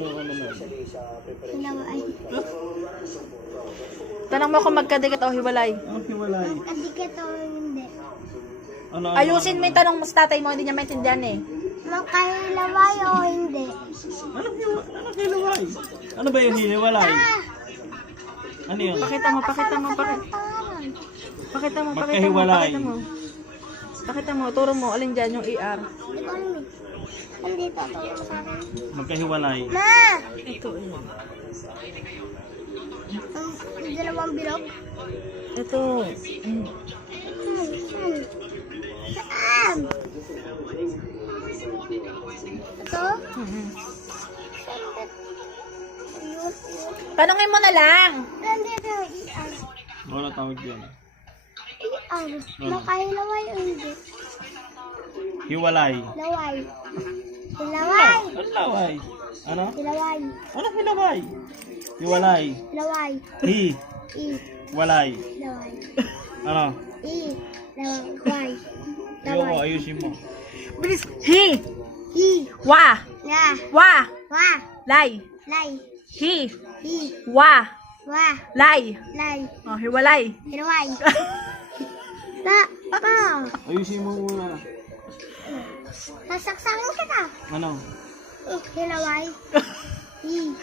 ano na. Hilaway. Tanong mo kung magkadikit o hiwalay. Anong hiwalay? Magkadikit o hindi. Ano? Ayusin mo yung tanong mo sa tatay mo, hindi niya maintindihan eh. Magkahilaway o hindi. Anong hiwalay? Ano ba yung hiwalay? Ano yun? Pakita mo. Magkahiwalay. Pakita mo, turo mo, alin dyan yung ER. Hindi ko alam eh. Nandito, tulong sa akin. Magkahiwalay. Ma! Ito, Ang dalawang bilog. ito. Saan? Ito? Tanungin mo na lang. Nandito yung ER. Wala tawag yan. ER. Magkahilaway o hindi? Hiwalay. Laway. Hilaway. Ano laway? Ano? Hilaway. Anong hilaway? Hiwalay. Laway. Hi. I. Walay. Laway. Ano? I. Laway. Ayoko, ayusin mo. Bilis. Hi. I. Wa. La. Wa. Wa. Lay. Lay. Hi. I. Wa. Wa. Lay. Lay. Oh, hiwalay. Hilaway. Ta. Pa. Ayusin mo muna. Sasaksakin kita. Ano? Hilaway. I.